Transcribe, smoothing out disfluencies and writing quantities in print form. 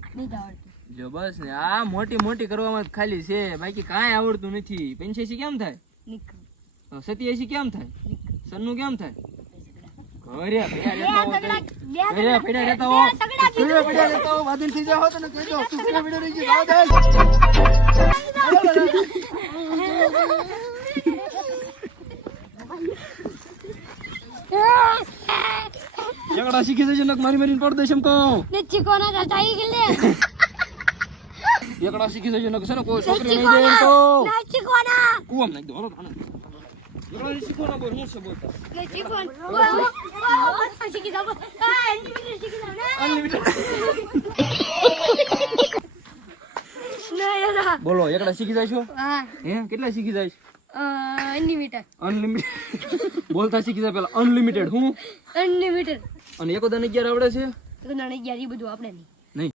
નથી આવડતું. જો બસ ને આ મોટી મોટી કરવામાં ખાલી છે, બાકી કાંઈ આવડતું નથી. 85 કેમ થાય? નીકળ 87 કેમ થાય? નીકળ 96 કેમ થાય? બે તગડા પડ્યા રહેતા હો. વાદળ થઈ જાવ તો ને કહેજો ટુકડા પડ્યા રહી ગયો. ઝઘડા શીખી જશે નક મારી મારીને પડ દેશ એમ કહો. નથી કોના ચાઈ ગલે ઝઘડા શીખી જશે નક છે ને કોઈ છોકરી નહીં દે એમ તો નથી કોના કુવામ નાખ દો. હાલો ઝઘડા શીખો ના બોલ હું છે બોલતા નથી કોણ શીખી જાવ શીખી જાવ ને અનલિમિટેડ ના બોલો એકડા શીખી જાય છો? હા હે કેટલા શીખી જાય? અનલિમિટેડ અનલિમિટેડ બોલતા શીખી જાય પેલા અનલિમિટેડ હું અનલિમિટેડ અને એકો દાને 11 આવડે છે તો નાણે યાર એ બધું આપણે નહીં